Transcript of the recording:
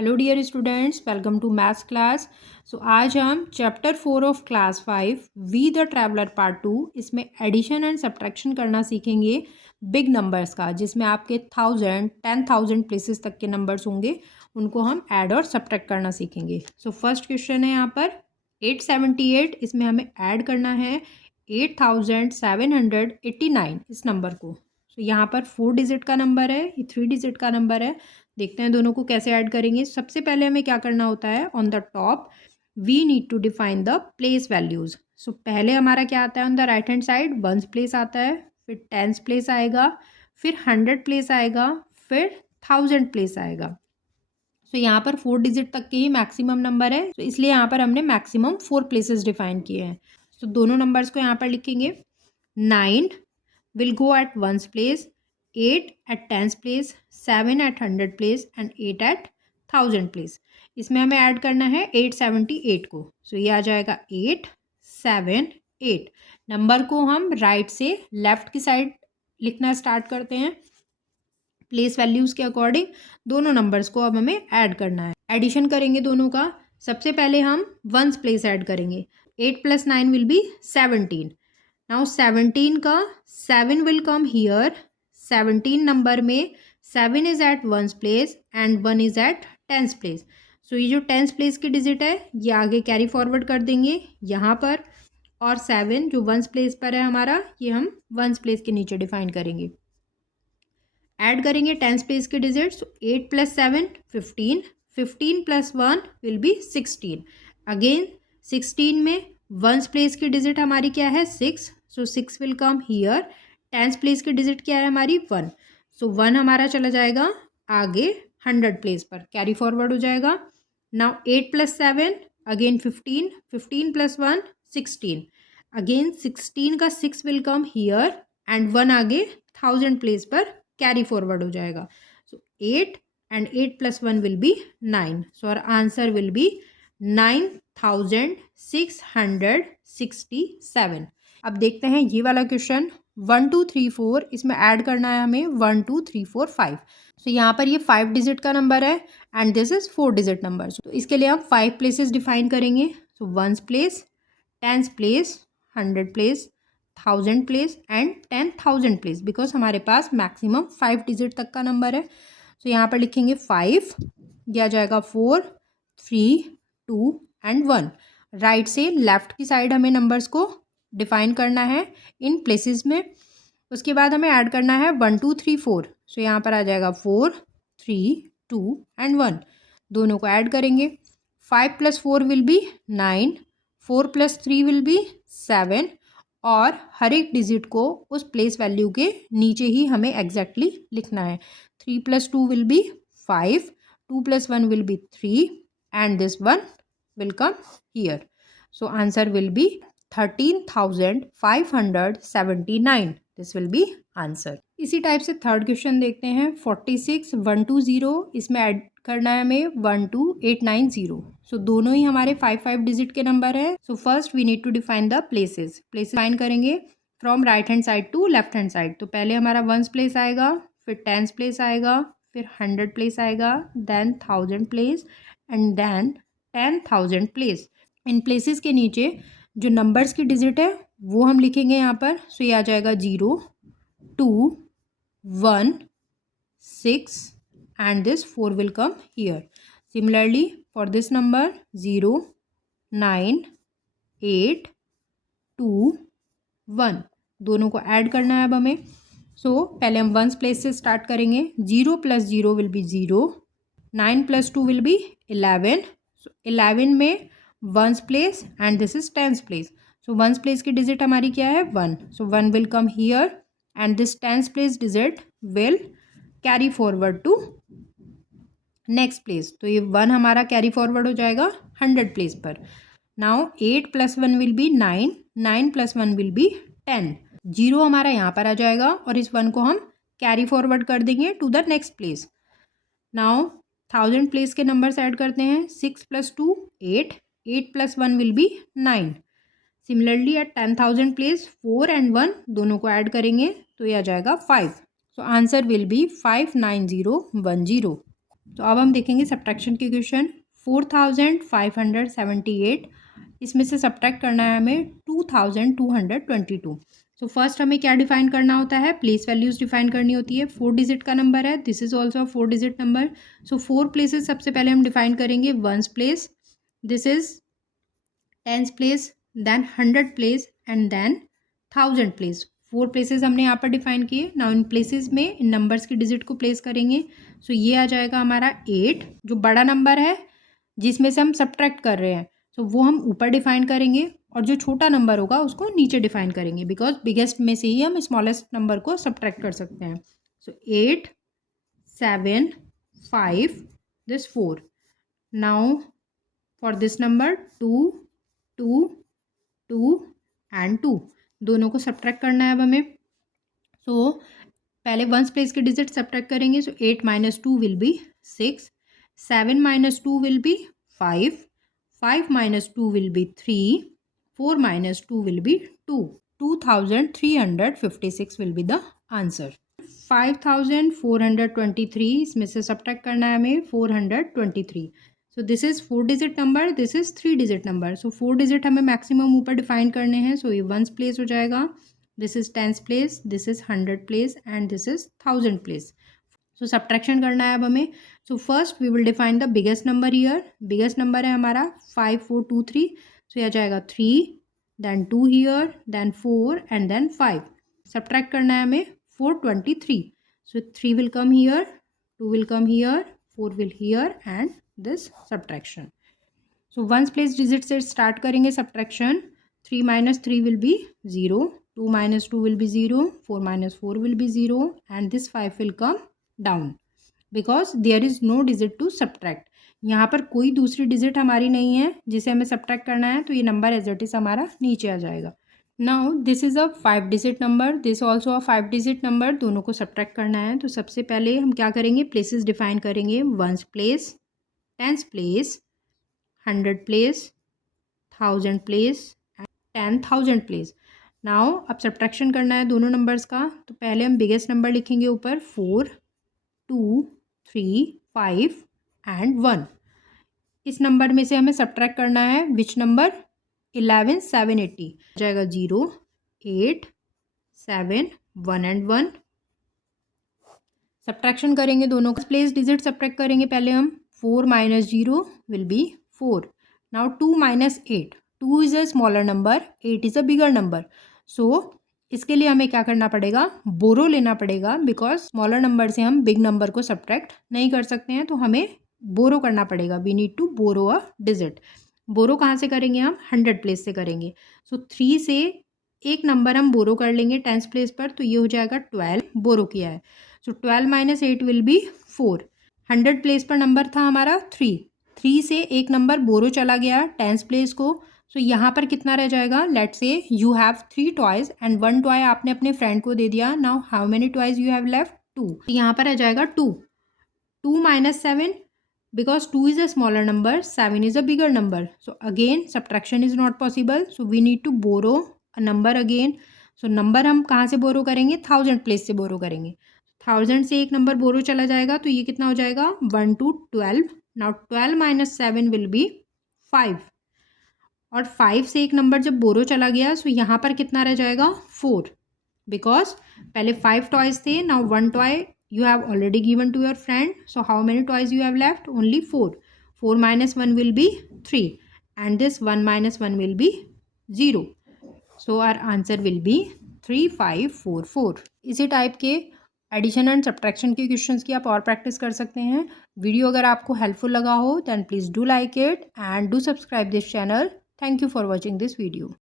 Hello dear students, welcome to maths class. आज हम chapter 4 of class 5 we the traveller part 2 इसमें addition and subtraction करना सीखेंगे big numbers का, जिसमें आपके 1000 प्लेसेस तक के नंबर्स होंगे, उनको हम ऐड और सब्ट्रैक्ट करना सीखेंगे। फर्स्ट क्वेश्चन है यहाँ पर 878, इसमें हमें ऐड करना है 8789 इस नंबर को। यहाँ पर 4 डिजिट का नंबर है, ये 3 डिजिट का नंबर है। देखते हैं दोनों को कैसे ऐड करेंगे। सबसे पहले हमें क्या करना होता है, on the top we need to define the place values. पहले हमारा क्या आता है, on the right hand side ones place आता है, फिर टेंस प्लेस आएगा, फिर 100 प्लेस आएगा, फिर 1000 प्लेस आएगा। यहाँ पर 4 डिजिट तक के ही मैक्सिमम नंबर है, इसलिए यहाँ पर हमने मैक्सिमम 4 प्लेसेस डिफाइन किए हैं। दोनों नंबर्स को यहाँ पर लिखेंगे। 9 will go at ones place, 8 at tens place, 7 at 100 place and 8 at 1000 place। इसमें हमें ऐड करना है 878 को। ये आ जाएगा 878। नंबर को हम राइट से लेफ्ट की साइड लिखना स्टार्ट करते हैं प्लेस वैल्यूज़ के अकॉर्डिंग। दोनों नंबर्स को अब हमें ऐड करना है, एडिशन करेंगे दोनों का। सबसे पहले हम वंस प्लेस ऐड करेंगे। 8 + 9 विल बी 17। नाउ 17 का 7 विल कम हियर। 17 नंबर में 7 is at ones place and 1 is at tens place. ये जो टेंस प्लेस की डिजिट है ये आगे कैरी फॉरवर्ड कर देंगे यहाँ पर, और 7 जो वंस प्लेस पर है हमारा, ये हम वंस प्लेस के नीचे डिफाइन करेंगे। ऐड करेंगे टेंस प्लेस के डिजिट। 8 + 7 15, 15 + 1 will B 16। अगेन 16 में वंस प्लेस की डिजिट हमारी क्या है, 6। 6 will come here. Tens place की डिजिट क्या है हमारी, 1। 1 हमारा चला जाएगा आगे 100 प्लेस पर, कैरी फॉरवर्ड हो जाएगा। Now 8 + 7 again 15, 15 + 1 16। अगेन 16 का 6 विल कम हियर एंड 1 आगे 1000 प्लेस पर कैरी फॉरवर्ड हो जाएगा। 8 and 8 + 1 will be 9. Our answer will be 9667। अब देखते हैं ये वाला क्वेश्चन 1 2 3 4, इसमें ऐड करना है हमें 1 2 3 4 5। यहाँ पर ये 5 डिजिट का नंबर है and this is 4 digit number. तो इसके लिए हम 5 प्लेसेस डिफाइन करेंगे। Ones place, tens place, 100 place, 1000 place and 10,000 place, because हमारे पास मैक्सिमम 5 डिजिट तक का नंबर है। यहाँ पर लिखेंगे 5, यह आ जाएगा 4 3 2 एंड 1। राइट से लेफ्ट की साइड हमें नंबर्स को डिफाइन करना है इन प्लेसेस में। उसके बाद हमें ऐड करना है 1 2 3 4। यहाँ पर आ जाएगा 4 3 2 एंड 1। दोनों को ऐड करेंगे। 5 + 4 विल बी 9, 4 + 3 विल बी 7, और हर एक डिजिट को उस प्लेस वैल्यू के नीचे ही हमें एग्जैक्टली लिखना है। 3 + 2 will be 5, 2 + 1 will be 3 and this one will come here. So answer will be 13,579. This will be answer. इसी टाइप से थर्ड क्वेश्चन देखते हैं 46 120, इसमें ऐड करना है हमें 12890। दोनों ही हमारे 5 डिजिट के नंबर है। First we need to define the places define करेंगे from right hand side to left hand side. तो पहले हमारा वंस प्लेस आएगा, फिर टेंस प्लेस आएगा, फिर 100 प्लेस आएगा, then 1000 place and then 10,000 place. इन प्लेसेस के नीचे जो नंबर्स की डिजिट है वो हम लिखेंगे यहाँ पर। ये आ जाएगा 0 2 1 6 and this 4 will come here. Similarly for this number 0 9 8 2 1, दोनों को ऐड करना है अब हमें। पहले हम वंस प्लेस से स्टार्ट करेंगे। 0 + 0 विल बी 0, 9 + 2 विल बी 11। 11 में ones place and this is tens place. Ones place की डिजिट हमारी क्या है, 1। 1 will come here and this tens place digit will carry forward to next place. तो ये 1 हमारा कैरी फॉरवर्ड हो जाएगा 100 प्लेस पर। Now 8 + 1 will be 9, 9 + 1 will B 10। 0 हमारा यहाँ पर आ जाएगा और इस 1 को हम कैरी फॉरवर्ड कर देंगे to the next place. Now 1000 place के नंबर्स ऐड करते हैं। 6 + 2 8, 8 + 1 will be 9। Similarly at 10,000 place 4 and 1 दोनों को ऐड करेंगे तो ये आ जाएगा 5। Answer will be 59010। तो अब हम देखेंगे सब्ट्रैक्शन के क्वेश्चन। 4578 इसमें से सब्ट्रैक्ट करना है हमें 2222। सो फर्स्ट हमें क्या डिफाइन करना होता है, प्लेस वैल्यूज डिफाइन करनी होती है। 4 डिजिट का नंबर है, this is also 4 digit number. So 4 places सबसे पहले हम डिफाइन करेंगे। Ones place, this is tens place, then 100 place and then 1000 place. 4 places हमने यहाँ पर डिफाइन किए। नाउ इन प्लेसेस में इन नंबर्स की डिजिट को प्लेस करेंगे। सो ये आ जाएगा हमारा 8, जो बड़ा नंबर है जिसमें से हम सब्ट्रैक्ट कर रहे हैं, सो वो हम ऊपर डिफाइन करेंगे और जो छोटा नंबर होगा उसको नीचे डिफाइन करेंगे, बिकॉज बिगेस्ट में से ही हम स्मॉलेस्ट नंबर को सब्ट्रैक्ट कर सकते हैं। सो 8 7 5 this 4। Now for this number 2 2 2 and 2 दोनों को सब्ट्रैक्ट करना है अब हमें। सो पहले वंस प्लेस के डिजिट सब्ट्रैक्ट करेंगे। सो 8 - 2 will be 6, 7 - 2 will be 5, 5 - 2 will be 3, 4 - 2 will be 2। 2356 will be the answer. 5423 इसमें से सब्ट्रैक्ट करना है हमें 423। So this is 4 digit number, this is 3 digit number. So 4 digit हमें मैक्सिमम ऊपर डिफाइन करने हैं। सो ये वंस प्लेस हो जाएगा, this is tens place, this is 100 place and this is 1000 place. So subtraction करना है अब हमें। So first we will define the biggest number here. Biggest number है हमारा 5423। सो यह जाएगा 3, then 2 here, then 4 and then 5। Subtract करना है हमें 423। सो 3 will come here, 2 will come here, 4 will here and this subtraction. So ones place digit से start करेंगे subtraction। 3 - 3 will be 0, 2 - 2 will be 0, 4 - 4 will be 0 and this 5 will come down because there is no digit to subtract। यहाँ पर कोई दूसरी digit हमारी नहीं है जिसे हमें सब्ट्रैक्ट करना है, तो ये नंबर एज इट इज हमारा नीचे आ जाएगा। Now this is a 5 digit number, this also a 5 digit number, दोनों को सब्ट्रैक्ट करना है। तो सबसे पहले हम क्या करेंगे, प्लेसेस डिफाइन करेंगे। Ones place, tens place, 100 place, 1000 place, 10,000 place. Now अब सब्ट्रैक्शन करना है दोनों नंबर्स का। तो पहले हम बिगेस्ट नंबर लिखेंगे ऊपर 4, 2, 3, 5 एंड 1। इस नंबर में से हमें सब्ट्रैक्ट करना है विच नंबर, 11 780 जाएगा 0, 8, 7, 1 एंड 1। सब्ट्रैक्शन करेंगे दोनों का। प्लेस डिजिट सब्ट्रैक्ट करेंगे पहले हम। 4 - 0 will be 4। Now 2 - 8, 2 is a smaller number, 8 is a bigger number. So इसके लिए हमें क्या करना पड़ेगा, बोरो लेना पड़ेगा, बिकॉज स्मॉलर नंबर से हम बिग नंबर को सब्ट्रैक्ट नहीं कर सकते हैं, तो हमें बोरो करना पड़ेगा। We need to borrow a digit. Borrow कहाँ से करेंगे हम, 100 प्लेस से करेंगे। सो 3 से एक नंबर हम बोरो कर लेंगे टेंस प्लेस पर, तो ये हो जाएगा 12, बोरो किया है। सो 12 - 8 विल बी 4। 100 प्लेस पर नंबर था हमारा 3, 3 से एक नंबर बोरो चला गया टेंस प्लेस को। सो यहाँ पर कितना रह जाएगा, let's say you have 3 toys and 1 toy आपने अपने फ्रेंड को दे दिया। Now how many toys you have left, 2। यहाँ पर रह जाएगा 2। 2 - 7 because 2 is a smaller number, 7 is a bigger number. So again subtraction is not possible. So we need to borrow a number again. So number हम कहाँ से बोरो करेंगे, 1000 place से बोरो करेंगे। 1000 से एक नंबर बोरो चला जाएगा, तो ये कितना हो जाएगा, 1 to 12। Now 12 - 7 will be 5। और 5 से एक नंबर जब बोरो चला गया, सो यहाँ पर कितना रह जाएगा, 4, बिकॉज पहले 5 टॉयज थे। Now 1 toy you have already given to your friend, so how many toys you have left, only 4। 4 - 1 will be 3 and this 1 - 1 will be 0। so our answer will be 3544। इसी टाइप के addition and subtraction के questions की आप और practice कर सकते हैं। Video अगर आपको हेल्पफुल लगा हो then please do like it and do subscribe this channel. Thank you for watching this video.